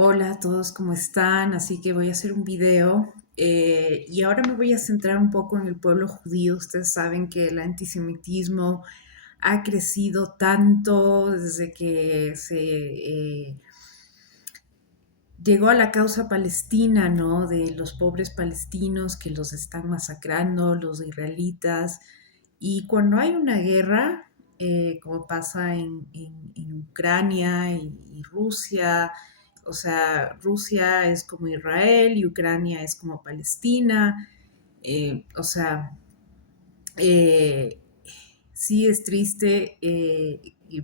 Hola a todos, ¿cómo están? Así que voy a hacer un video y ahora me voy a centrar un poco en el pueblo judío. Ustedes saben que el antisemitismo ha crecido tanto desde que se llegó a la causa palestina, ¿no? De los pobres palestinos que los están masacrando, los israelitas. Y cuando hay una guerra, como pasa en Ucrania y Rusia, o sea, Rusia es como Israel y Ucrania es como Palestina, o sea, eh, sí es triste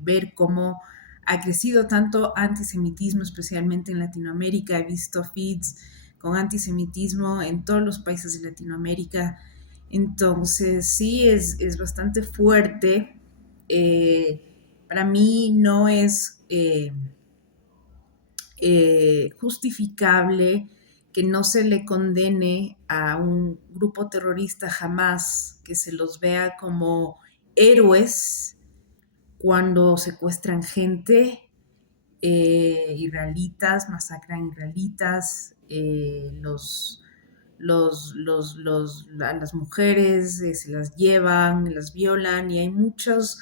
ver cómo ha crecido tanto antisemitismo, especialmente en Latinoamérica. He visto feeds con antisemitismo en todos los países de Latinoamérica. Entonces, sí, es bastante fuerte. Para mí no es justificable que no se le condene a un grupo terrorista jamás, que se los vea como héroes cuando secuestran gente, israelitas, masacran israelitas, a las mujeres se las llevan, las violan y hay muchos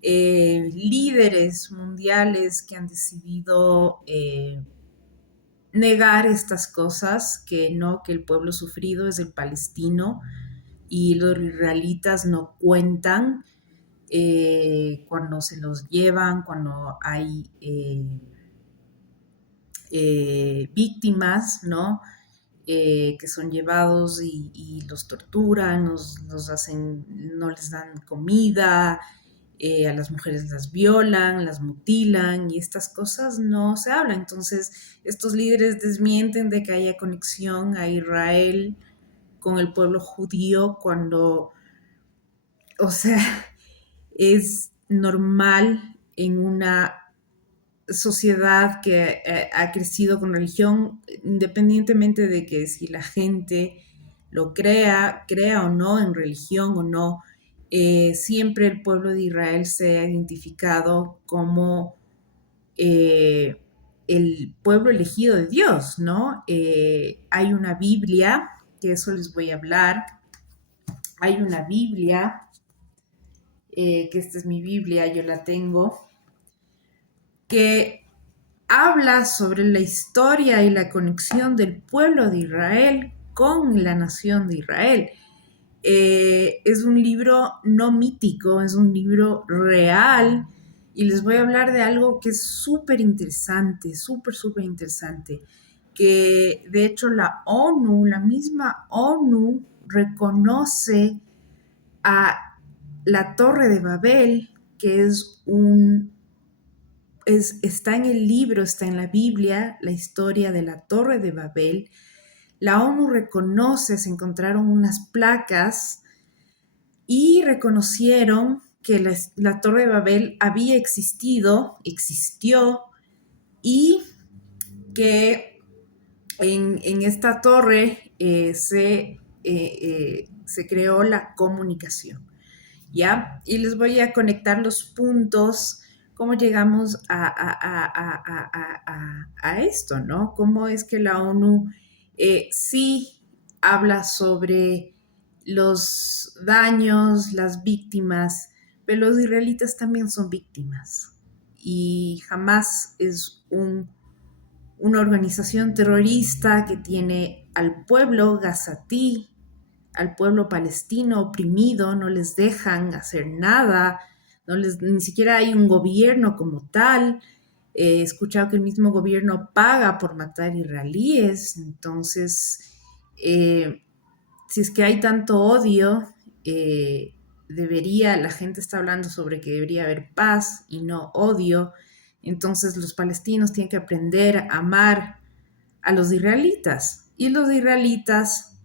líderes mundiales que han decidido negar estas cosas, que no, que el pueblo sufrido es el palestino y los israelitas no cuentan cuando se los llevan, cuando hay víctimas, ¿no? Que son llevados y los torturan, los hacen, no les dan comida, a las mujeres las violan, las mutilan y estas cosas no se hablan. Entonces, estos líderes desmienten de que haya conexión a Israel con el pueblo judío cuando, o sea, es normal en una sociedad que ha crecido con religión, independientemente de que si la gente lo crea o no en religión o no, siempre el pueblo de Israel se ha identificado como eh, el pueblo elegido de Dios, ¿no? Hay una Biblia, que eso les voy a hablar, hay una Biblia, que esta es mi Biblia, yo la tengo, que habla sobre la historia y la conexión del pueblo de Israel con la nación de Israel. Es un libro no mítico, es un libro real y les voy a hablar de algo que es súper interesante, súper interesante, que de hecho la ONU, la misma ONU, reconoce a la Torre de Babel, que está en el libro, está en la Biblia, la historia de la Torre de Babel. La ONU reconoce, se encontraron unas placas y reconocieron que la Torre de Babel había existió, y que en esta torre se creó la comunicación. ¿Ya? Y les voy a conectar los puntos, cómo llegamos a esto, ¿no? Cómo es que la ONU sí habla sobre los daños, las víctimas, pero los israelitas también son víctimas. Y jamás es una organización terrorista que tiene al pueblo gazatí, al pueblo palestino oprimido, no les dejan hacer nada, ni siquiera hay un gobierno como tal. He escuchado que el mismo gobierno paga por matar israelíes, entonces, si es que hay tanto odio, la gente está hablando sobre que debería haber paz y no odio, entonces los palestinos tienen que aprender a amar a los israelitas y los israelitas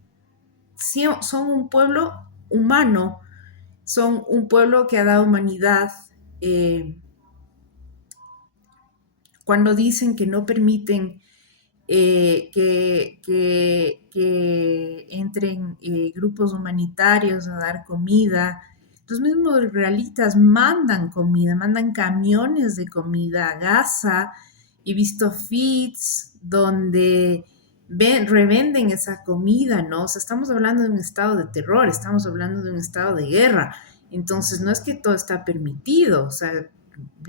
son un pueblo humano, son un pueblo que ha dado humanidad. Eh, Cuando dicen que no permiten que entren grupos humanitarios a dar comida, los mismos israelitas mandan comida, mandan camiones de comida a Gaza. He visto feeds donde revenden esa comida, ¿no? O sea, estamos hablando de un estado de terror, estamos hablando de un estado de guerra. Entonces, no es que todo está permitido, o sea,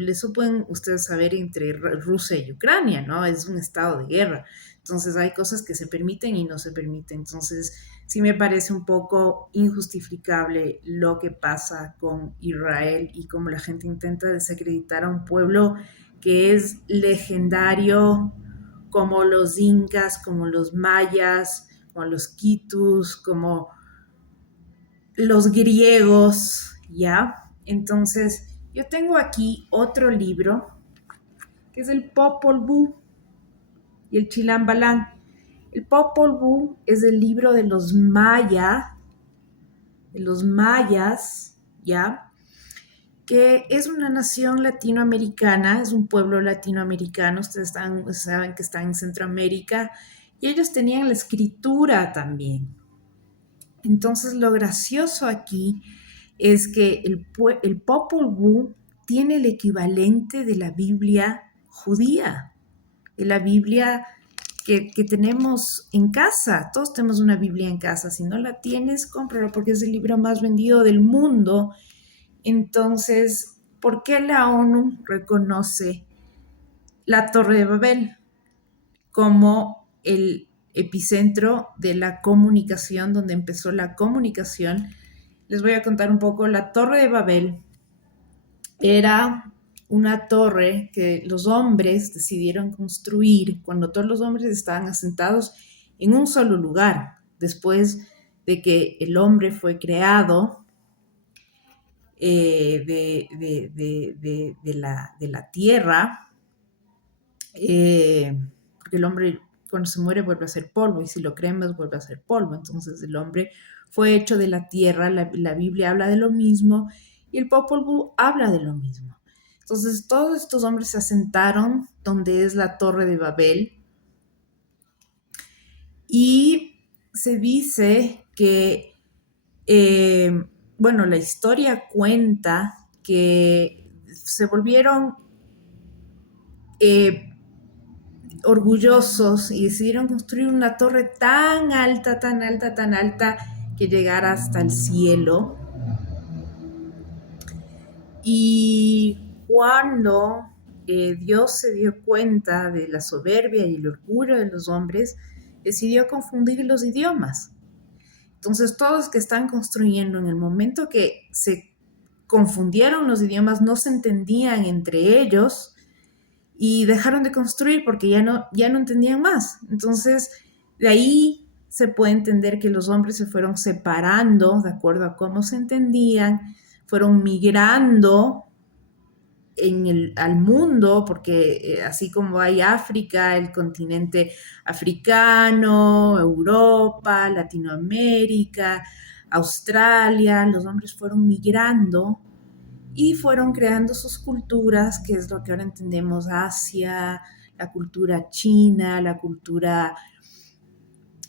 eso pueden ustedes saber entre Rusia y Ucrania, ¿no? Es un estado de guerra. Entonces, hay cosas que se permiten y no se permiten. Entonces, sí me parece un poco injustificable lo que pasa con Israel y cómo la gente intenta desacreditar a un pueblo que es legendario, como los incas, como los mayas, como los quitus, como los griegos, ¿ya? Entonces, yo tengo aquí otro libro, que es el Popol Vuh y el Chilam Balam. El Popol Vuh es el libro de los mayas, ¿ya? Que es una nación latinoamericana, es un pueblo latinoamericano, ustedes saben que están en Centroamérica, y ellos tenían la escritura también. Entonces lo gracioso aquí es que el Popol Vuh tiene el equivalente de la Biblia judía, de la Biblia que tenemos en casa. Todos tenemos una Biblia en casa. Si no la tienes, cómprala porque es el libro más vendido del mundo. Entonces, ¿por qué la ONU reconoce la Torre de Babel como el epicentro de la comunicación, donde empezó la comunicación? Les voy a contar un poco. La Torre de Babel era una torre que los hombres decidieron construir cuando todos los hombres estaban asentados en un solo lugar, después de que el hombre fue creado de la tierra, porque el hombre cuando se muere vuelve a ser polvo y si lo cremas vuelve a ser polvo. Entonces el hombre fue hecho de la tierra, la Biblia habla de lo mismo y el Popol Vuh habla de lo mismo. Entonces todos estos hombres se asentaron donde es la Torre de Babel y se dice que, bueno, la historia cuenta que se volvieron orgullosos y decidieron construir una torre tan alta, tan alta, tan alta que llegara hasta el cielo. Y cuando Dios se dio cuenta de la soberbia y el orgullo de los hombres, decidió confundir los idiomas. Entonces todos que están construyendo, en el momento que se confundieron los idiomas, no se entendían entre ellos y dejaron de construir porque ya no entendían más. Entonces, de ahí se puede entender que los hombres se fueron separando de acuerdo a cómo se entendían, fueron migrando al mundo, porque así como hay África, el continente africano, Europa, Latinoamérica, Australia, los hombres fueron migrando y fueron creando sus culturas, que es lo que ahora entendemos, Asia, la cultura china, la cultura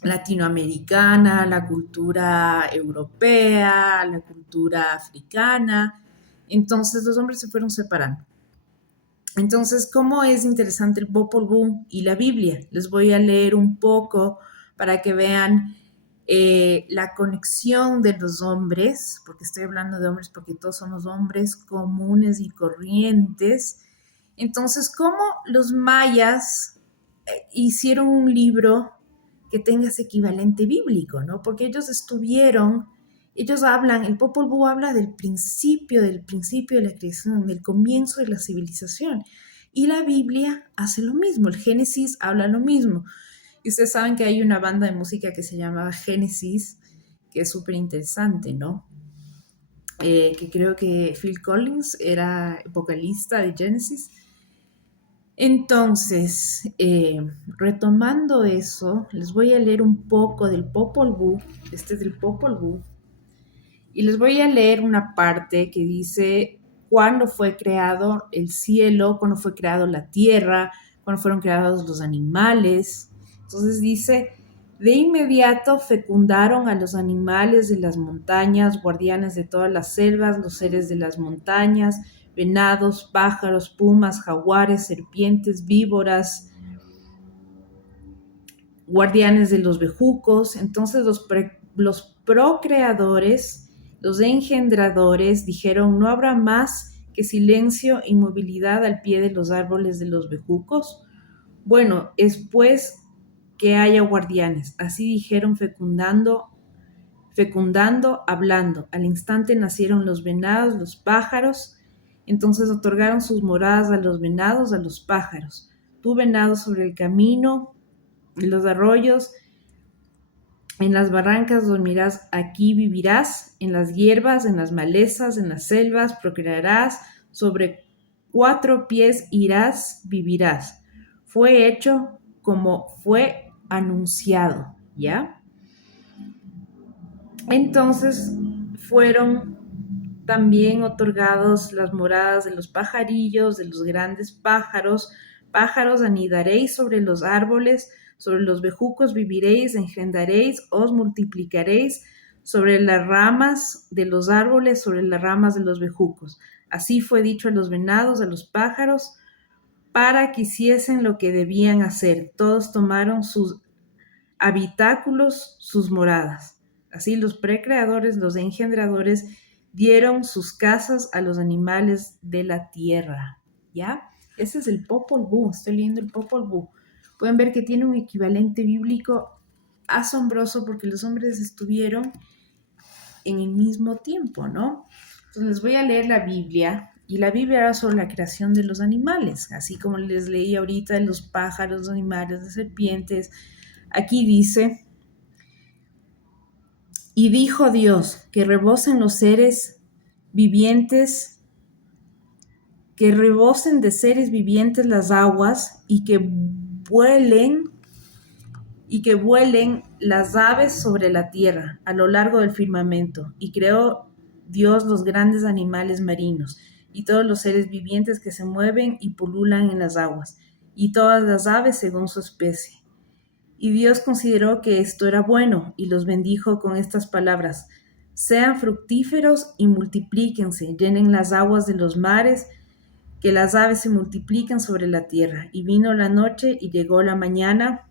latinoamericana, la cultura europea, la cultura africana. Entonces los hombres se fueron separando. Entonces, ¿cómo es interesante el Popol Vuh y la Biblia? Les voy a leer un poco para que vean la conexión de los hombres, porque estoy hablando de hombres porque todos somos hombres comunes y corrientes. Entonces, ¿cómo los mayas hicieron un libro que tenga ese equivalente bíblico, ¿no? Porque ellos hablan, el Popol Vuh habla del principio de la creación, del comienzo de la civilización. Y la Biblia hace lo mismo, el Génesis habla lo mismo. Y ustedes saben que hay una banda de música que se llama Génesis, que es súper interesante, ¿no? Que creo que Phil Collins era vocalista de Genesis. Entonces, retomando eso, les voy a leer un poco del Popol Vuh, este es del Popol Vuh, y les voy a leer una parte que dice cuándo fue creado el cielo, cuándo fue creado la tierra, cuándo fueron creados los animales. Entonces dice, de inmediato fecundaron a los animales de las montañas, guardianes de todas las selvas, los seres de las montañas, venados, pájaros, pumas, jaguares, serpientes, víboras, guardianes de los bejucos. Entonces los procreadores, los engendradores, dijeron: no habrá más que silencio e inmovilidad al pie de los árboles de los bejucos. Bueno, es pues que haya guardianes. Así dijeron, fecundando, hablando. Al instante nacieron los venados, los pájaros. Entonces otorgaron sus moradas a los venados, a los pájaros. Tú, venado, sobre el camino, en los arroyos, en las barrancas dormirás, aquí vivirás, en las hierbas, en las malezas, en las selvas, procrearás, sobre 4 pies irás, vivirás. Fue hecho como fue anunciado, ¿ya? Entonces fueron también otorgados las moradas de los pajarillos, de los grandes pájaros. Pájaros, anidaréis sobre los árboles, sobre los bejucos viviréis, engendraréis, os multiplicaréis, sobre las ramas de los árboles, sobre las ramas de los bejucos. Así fue dicho a los venados, a los pájaros, para que hiciesen lo que debían hacer. Todos tomaron sus habitáculos, sus moradas. Así los precreadores, los engendradores, dieron sus casas a los animales de la tierra. ¿Ya? Ese es el Popol Vuh. Estoy leyendo el Popol Vuh. Pueden ver que tiene un equivalente bíblico asombroso, porque los hombres estuvieron en el mismo tiempo, ¿no? Entonces les voy a leer la Biblia, y la Biblia era sobre la creación de los animales, así como les leí ahorita de los pájaros, los animales, las serpientes. Aquí dice: y dijo Dios, que rebosen los seres vivientes, que rebosen de seres vivientes las aguas, y que vuelen las aves sobre la tierra a lo largo del firmamento. Y creó Dios los grandes animales marinos y todos los seres vivientes que se mueven y pululan en las aguas, y todas las aves según su especie. Y Dios consideró que esto era bueno, y los bendijo con estas palabras: sean fructíferos y multiplíquense, llenen las aguas de los mares, que las aves se multipliquen sobre la tierra. Y vino la noche y llegó la mañana.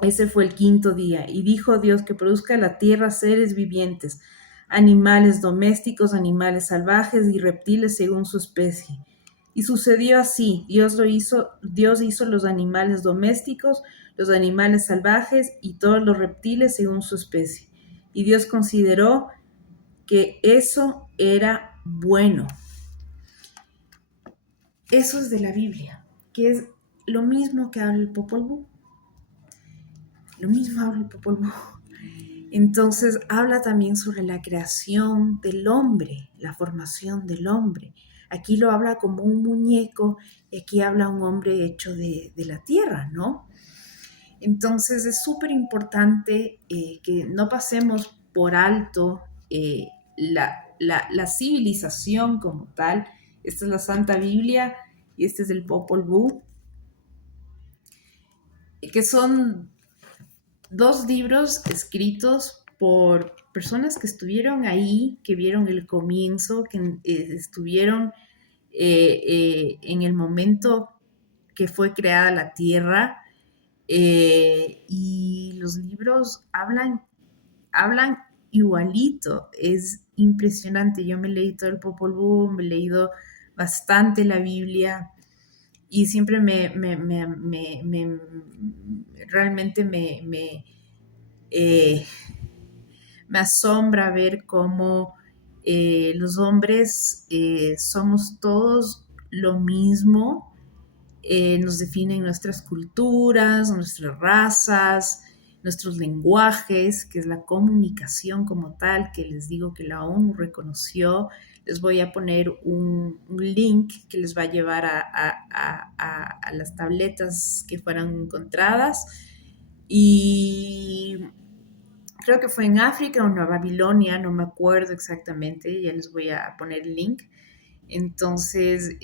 Ese fue el quinto día. Y dijo Dios: que produzca la tierra seres vivientes, animales domésticos, animales salvajes y reptiles según su especie. Y sucedió así: Dios hizo los animales domésticos, los animales salvajes y todos los reptiles según su especie. Y Dios consideró que eso era bueno. Eso es de la Biblia, que es lo mismo que habla el Popol Vuh. Lo mismo habla el Popol Vuh. Entonces habla también sobre la creación del hombre, la formación del hombre. Aquí lo habla como un muñeco, y aquí habla un hombre hecho de la tierra, ¿no? Entonces es súper importante que no pasemos por alto la civilización como tal. Esta es la Santa Biblia y este es el Popol Vuh, que son 2 libros escritos por personas que estuvieron ahí, que vieron el comienzo, que estuvieron en el momento que fue creada la tierra. Y los libros hablan igualito. Es impresionante. Yo me he leído todo el Popol Vuh, me he leído bastante la Biblia, y siempre realmente eh, me asombra ver cómo los hombres somos todos lo mismo. Nos definen nuestras culturas, nuestras razas, nuestros lenguajes, que es la comunicación como tal, que les digo que la ONU reconoció. Les voy a poner un link que les va a llevar a las tabletas que fueron encontradas. Y creo que fue en África o en Babilonia, no me acuerdo exactamente, ya les voy a poner el link. Entonces,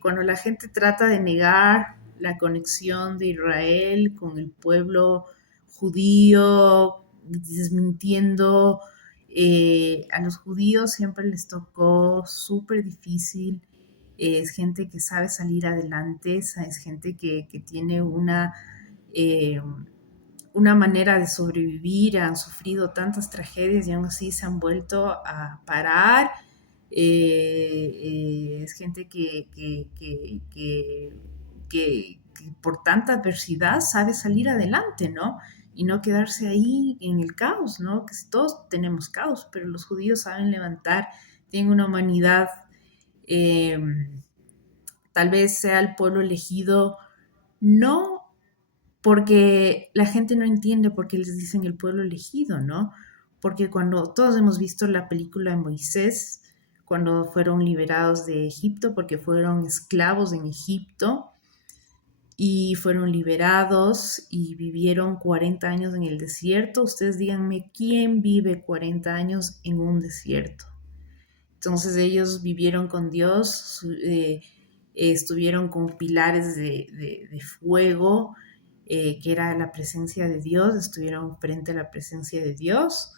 cuando la gente trata de negar la conexión de Israel con el pueblo judío, desmintiendo a los judíos, siempre les tocó súper difícil. Es gente que sabe salir adelante, es gente que tiene una una manera de sobrevivir, han sufrido tantas tragedias y aún así se han vuelto a parar. Es gente que por tanta adversidad sabe salir adelante, ¿no? Y no quedarse ahí en el caos, ¿no? Que todos tenemos caos, pero los judíos saben levantar, tienen una humanidad, eh, tal vez sea el pueblo elegido, no porque la gente no entiende por qué les dicen el pueblo elegido, ¿no? Porque cuando todos hemos visto la película de Moisés, cuando fueron liberados de Egipto, porque fueron esclavos en Egipto y fueron liberados y vivieron 40 años en el desierto, ustedes díganme, ¿quién vive 40 años en un desierto? Entonces ellos vivieron con Dios, estuvieron con pilares de fuego, que era la presencia de Dios, estuvieron frente a la presencia de Dios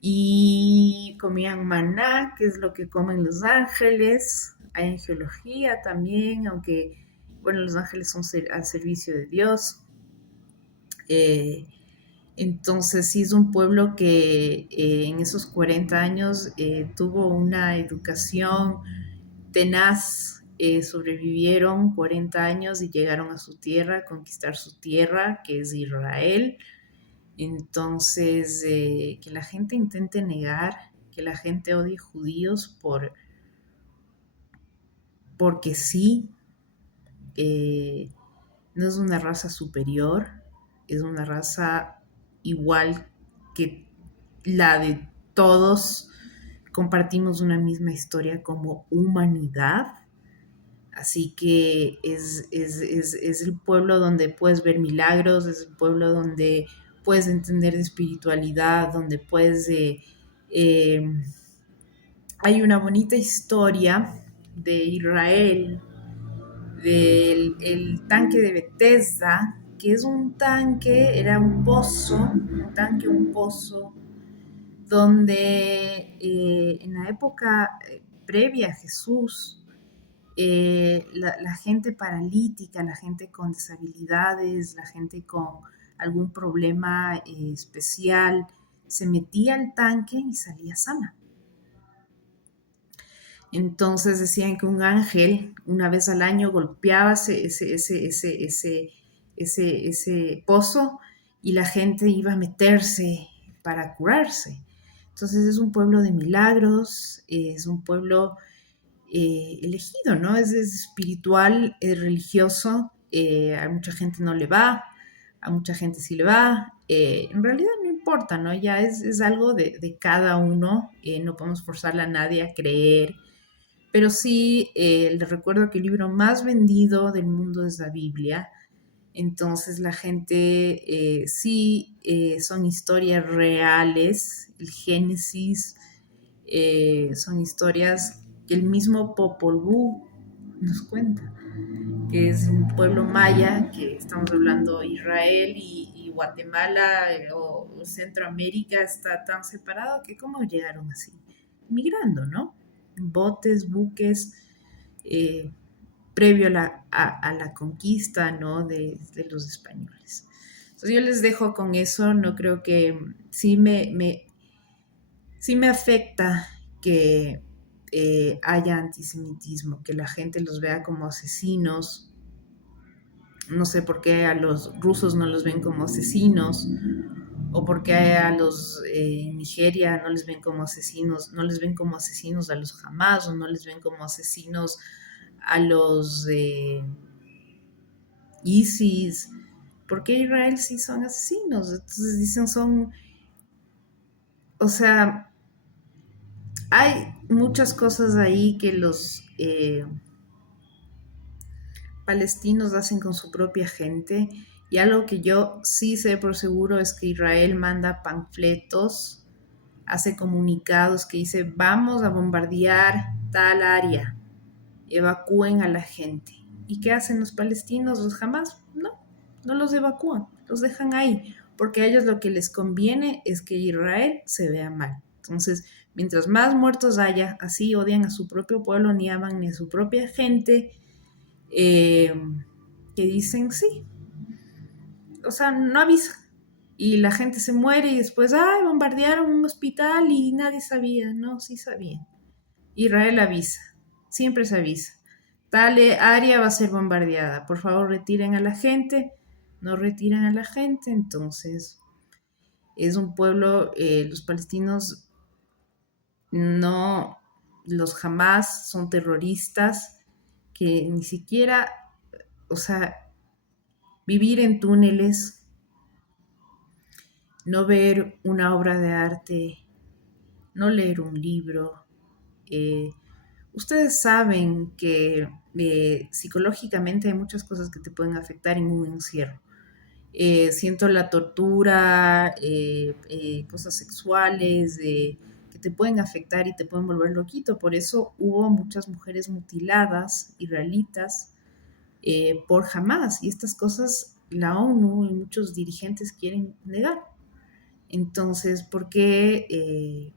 y comían maná, que es lo que comen los ángeles. Hay angelología también, aunque, bueno, los ángeles son al servicio de Dios. Eh, entonces sí es un pueblo que en esos 40 años tuvo una educación tenaz, sobrevivieron 40 años y llegaron a su tierra, a conquistar su tierra, que es Israel. Entonces, que la gente intente negar, que la gente odie judíos porque sí, eh, no es una raza superior, es una raza igual que la de todos, compartimos una misma historia como humanidad. Así que es el pueblo donde puedes ver milagros, es el pueblo donde puedes entender de espiritualidad, donde puedes... eh, hay una bonita historia de Israel, del el tanque de Bethesda, que es un tanque, era un pozo, donde en la época previa a Jesús, la gente paralítica, la gente con deshabilidades, la gente con algún problema especial, se metía al tanque y salía sana. Entonces decían que un ángel una vez al año golpeaba ese pozo y la gente iba a meterse para curarse. Entonces es un pueblo de milagros, es un pueblo elegido, ¿no? Es espiritual, es religioso, a mucha gente no le va, a mucha gente sí le va, en realidad no importa, ¿no? Ya es algo de cada uno, no podemos forzarle a nadie a creer, pero sí les recuerdo que el libro más vendido del mundo es la Biblia, entonces la gente sí son historias reales, el Génesis, son historias que el mismo Popol Vuh nos cuenta, que es un pueblo maya, que estamos hablando Israel y Guatemala o Centroamérica está tan separado que cómo llegaron así, migrando, ¿no? Botes, buques, eh, previo a la conquista, ¿no? De los españoles. Entonces yo les dejo con eso, no creo que sí me afecta que haya antisemitismo, que la gente los vea como asesinos. No sé por qué a los rusos no los ven como asesinos, o por qué a los en Nigeria no les ven como asesinos, no les ven como asesinos a los Hamas, o no les ven como asesinos a los ISIS. ¿Por qué Israel sí son asesinos? Entonces dicen son, o sea, hay muchas cosas ahí que los palestinos hacen con su propia gente, y algo que yo sí sé por seguro es que Israel manda panfletos, hace comunicados que dice vamos a bombardear tal área, evacúen a la gente. ¿Y qué hacen los palestinos? ¿Los Hamas? No, no los evacúan, los dejan ahí, porque a ellos lo que les conviene es que Israel se vea mal. Entonces, mientras más muertos haya, así odian a su propio pueblo, ni aman ni a su propia gente, eh, que dicen sí. O sea, no avisan. Y la gente se muere y después, ay, bombardearon un hospital y nadie sabía. No, sí sabían. Israel avisa, siempre se avisa. Tal área va a ser bombardeada. Por favor, retiren a la gente. No retiran a la gente, entonces es un pueblo, los palestinos no, los Hamas son terroristas que ni siquiera, o sea, vivir en túneles, no ver una obra de arte, no leer un libro. eh, Ustedes saben que psicológicamente hay muchas cosas que te pueden afectar en un encierro. Siento la tortura, cosas sexuales, que te pueden afectar y te pueden volver loquito. Por eso hubo muchas mujeres mutiladas, israelitas, por Hamas. Y estas cosas la ONU y muchos dirigentes quieren negar. Entonces, ¿por qué?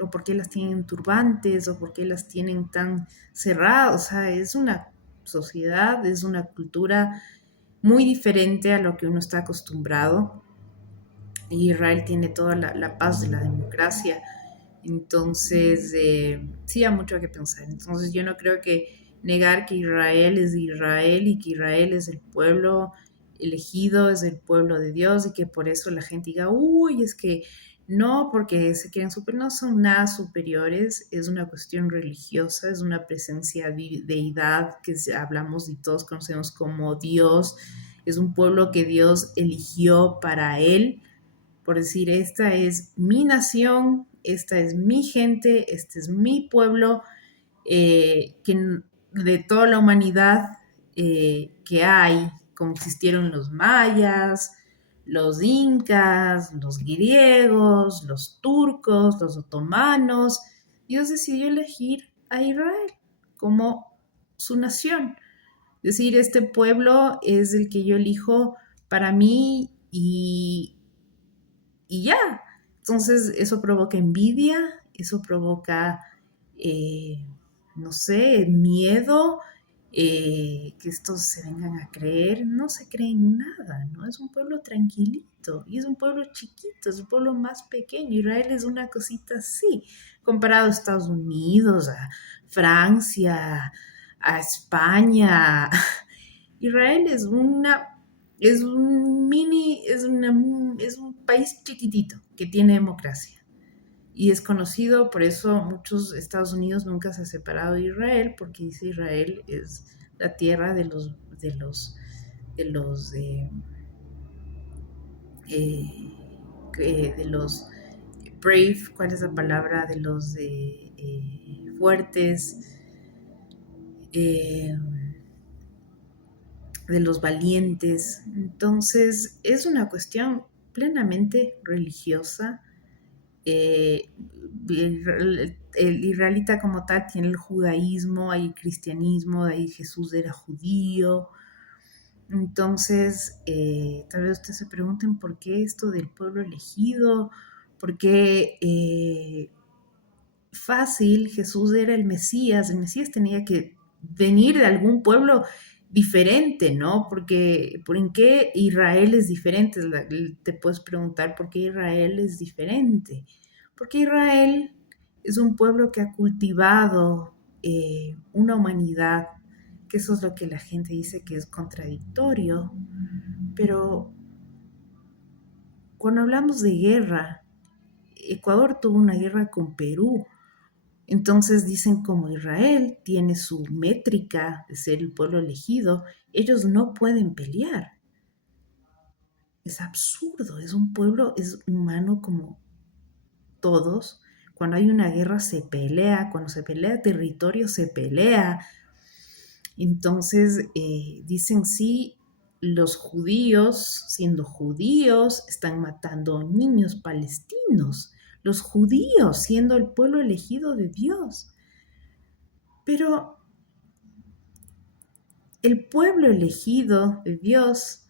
O por qué las tienen turbantes, o por qué las tienen tan cerradas. O sea, es una sociedad, es una cultura muy diferente a lo que uno está acostumbrado. Y Israel tiene toda la paz de la democracia. Entonces, sí hay mucho que pensar. Entonces, yo no creo que negar que Israel es de Israel y que Israel es el pueblo elegido, es el pueblo de Dios y que por eso la gente diga, uy, es que no, porque se quieren super, no son nada superiores, es una cuestión religiosa, es una presencia de deidad que hablamos y todos conocemos como Dios, es un pueblo que Dios eligió para él por decir, esta es mi nación, esta es mi gente, este es mi pueblo, de toda la humanidad que hay, como existieron los mayas, los incas, los griegos, los turcos, los otomanos, Dios decidió elegir a Israel como su nación. Es decir, este pueblo es el que yo elijo para mí y ya. Entonces eso provoca envidia, eso provoca, eh, no sé, miedo, que estos se vengan a creer, no se creen nada, ¿no? Es un pueblo tranquilito y es un pueblo chiquito, es un pueblo más pequeño. Israel es una cosita así, comparado a Estados Unidos, a Francia, a España. Israel es un es un país chiquitito que tiene democracia y es conocido, por eso muchos Estados Unidos nunca se ha separado de Israel porque dice Israel es la tierra de eh, de los brave, ¿cuál es la palabra? De los fuertes, eh, de los valientes. Entonces es una cuestión plenamente religiosa. El israelita como tal tiene el judaísmo, hay el cristianismo, de ahí Jesús era judío. Entonces, tal vez ustedes se pregunten por qué esto del pueblo elegido, por qué fácil, Jesús era el Mesías tenía que venir de algún pueblo diferente, ¿no? Porque, ¿por en qué Israel es diferente? Te puedes preguntar por qué Israel es diferente. Porque Israel es un pueblo que ha cultivado una humanidad, que eso es lo que la gente dice que es contradictorio, pero cuando hablamos de guerra, Ecuador tuvo una guerra con Perú. Entonces dicen como Israel tiene su métrica de ser el pueblo elegido, ellos no pueden pelear. Es absurdo, es un pueblo, es humano como todos. Cuando hay una guerra se pelea, cuando se pelea territorio se pelea. Entonces dicen sí, los judíos, siendo judíos, están matando niños palestinos. Los judíos, siendo el pueblo elegido de Dios. Pero el pueblo elegido de Dios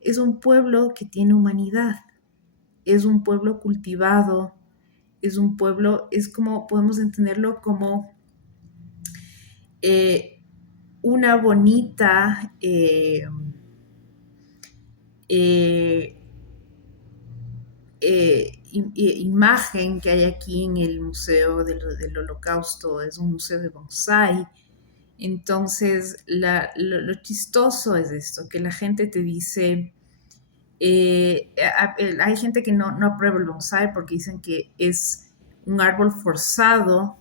es un pueblo que tiene humanidad, es un pueblo cultivado, es un pueblo, es como, podemos entenderlo como eh, una bonita, eh, imagen que hay aquí en el Museo del Holocausto, es un museo de bonsái. Entonces, lo chistoso es esto, que la gente te dice, hay gente que no aprueba el bonsái porque dicen que es un árbol forzado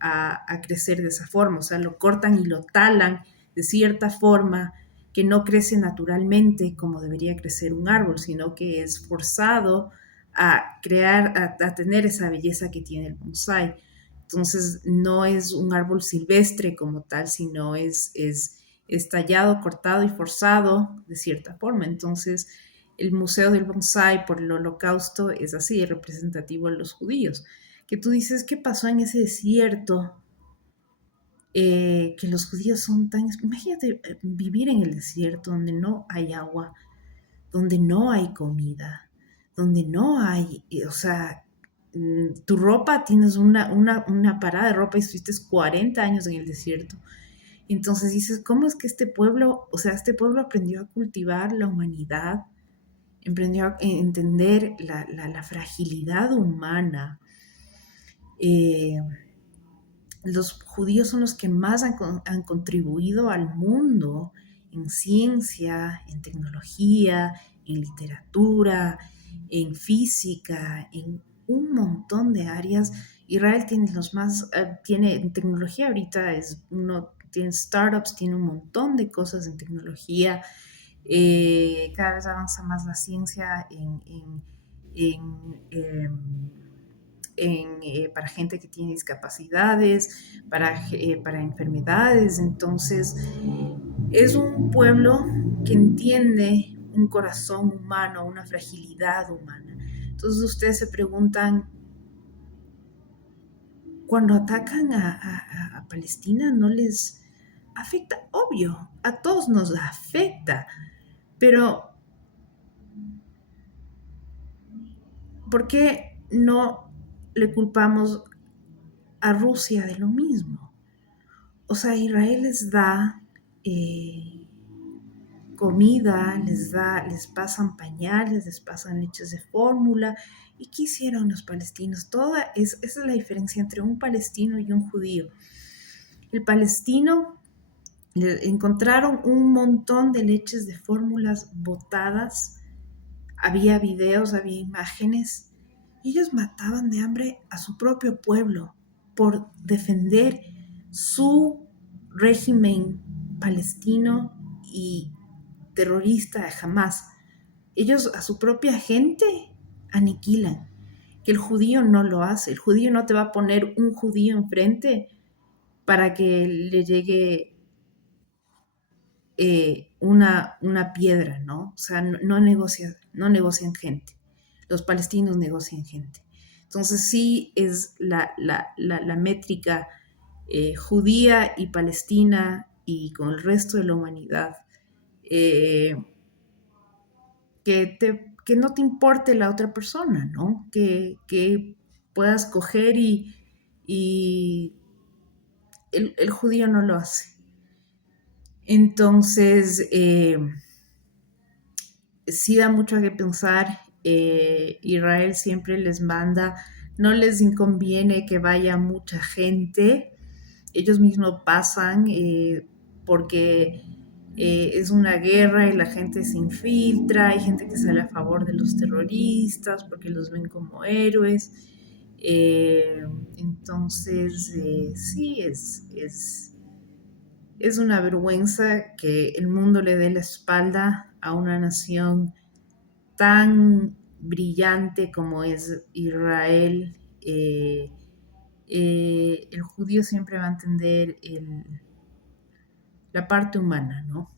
a crecer de esa forma, o sea, lo cortan y lo talan de cierta forma que no crece naturalmente como debería crecer un árbol, sino que es forzado a crear, a tener esa belleza que tiene el bonsái. Entonces, no es un árbol silvestre como tal, sino es tallado, cortado y forzado de cierta forma. Entonces, el Museo del Bonsái por el Holocausto es así, representativo de los judíos. Que tú dices, ¿qué pasó en ese desierto? Que los judíos son tan... Imagínate vivir en el desierto donde no hay agua, donde no hay comida, donde no hay, o sea, tu ropa, tienes una parada de ropa y estuviste 40 años en el desierto. Entonces dices, ¿cómo es que este pueblo, o sea, este pueblo aprendió a cultivar la humanidad, aprendió a entender la fragilidad humana? Eh, los judíos son los que más han contribuido al mundo en ciencia, en tecnología, en literatura, en física, en un montón de áreas. Israel tiene los más, tiene en tecnología ahorita, tiene startups, tiene un montón de cosas en tecnología. Cada vez avanza más la ciencia en para gente que tiene discapacidades, para enfermedades. Entonces, es un pueblo que entiende un corazón humano, una fragilidad humana. Entonces, ustedes se preguntan, cuando atacan a Palestina, ¿no les afecta? Obvio, a todos nos afecta, pero ¿por qué no le culpamos a Rusia de lo mismo? O sea, Israel les da comida, les pasan pañales, les pasan leches de fórmula. ¿Y qué hicieron los palestinos? Esa es la diferencia entre un palestino y un judío. El palestino le encontraron un montón de leches de fórmulas botadas, había videos, había imágenes. Ellos mataban de hambre a su propio pueblo por defender su régimen palestino y terrorista de Hamas. Ellos a su propia gente aniquilan, que el judío no lo hace. El judío no te va a poner un judío enfrente para que le llegue una piedra, ¿no? O sea, no negocian gente. Los palestinos negocian gente. Entonces sí es la métrica judía y palestina y con el resto de la humanidad, eh, que no te importe la otra persona, ¿no? Que puedas coger y el judío no lo hace. Entonces, sí da mucho a qué pensar. Israel siempre les manda, no les inconviene que vaya mucha gente, ellos mismos pasan porque es una guerra y la gente se infiltra, hay gente que sale a favor de los terroristas porque los ven como héroes. Eh, entonces, sí, es una vergüenza que el mundo le dé la espalda a una nación tan brillante como es Israel. El judío siempre va a entender la parte humana, ¿no?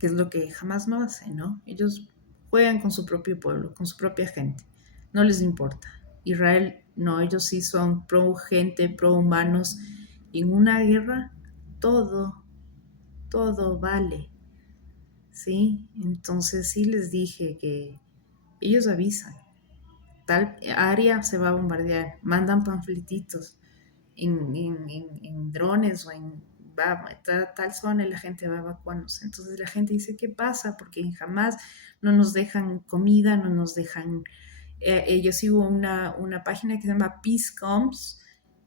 Que es lo que jamás no hace, ¿no? Ellos juegan con su propio pueblo, con su propia gente, no les importa. Israel, no, ellos sí son pro gente, pro humanos, y en una guerra todo, todo vale, ¿sí? Entonces sí les dije que ellos avisan, tal área se va a bombardear, mandan panfletitos en drones o en tal zona y la gente va evacuándose. Entonces la gente dice, ¿qué pasa? Porque jamás no nos dejan comida, no nos dejan Yo sigo una página que se llama Peace Comes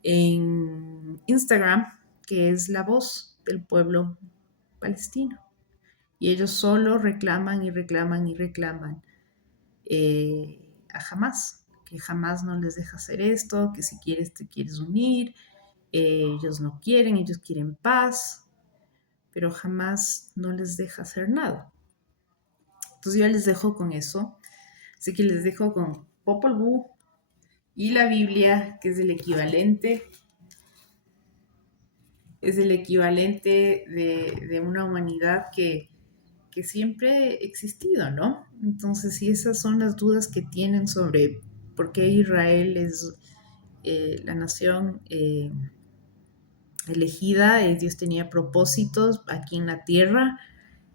en Instagram, que es la voz del pueblo palestino. Y ellos solo reclaman y reclaman y reclaman a Hamas, que Hamas no les deja hacer esto, que si quieres te quieres unir, ellos no quieren, ellos quieren paz, pero Hamas no les deja hacer nada. Entonces yo les dejo con eso, así que les dejo con Popol Vuh y la Biblia, que es el equivalente de una humanidad que siempre ha existido, ¿no? Entonces, si esas son las dudas que tienen sobre por qué Israel es la nación elegida, Dios tenía propósitos aquí en la tierra.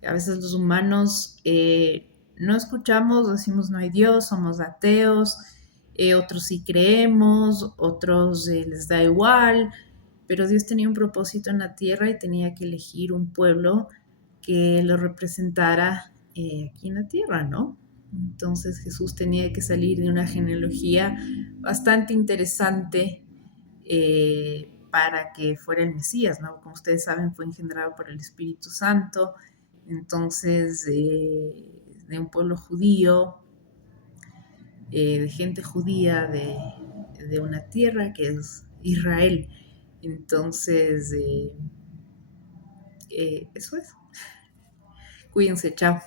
A veces los humanos no escuchamos, decimos no hay Dios, somos ateos, otros sí creemos, otros les da igual, pero Dios tenía un propósito en la tierra y tenía que elegir un pueblo que lo representara aquí en la tierra, ¿no? Entonces Jesús tenía que salir de una genealogía bastante interesante para que fuera el Mesías, ¿no? Como ustedes saben, fue engendrado por el Espíritu Santo, entonces de un pueblo judío, de gente judía, de una tierra que es Israel. Entonces, eso es. Cuídense, chao.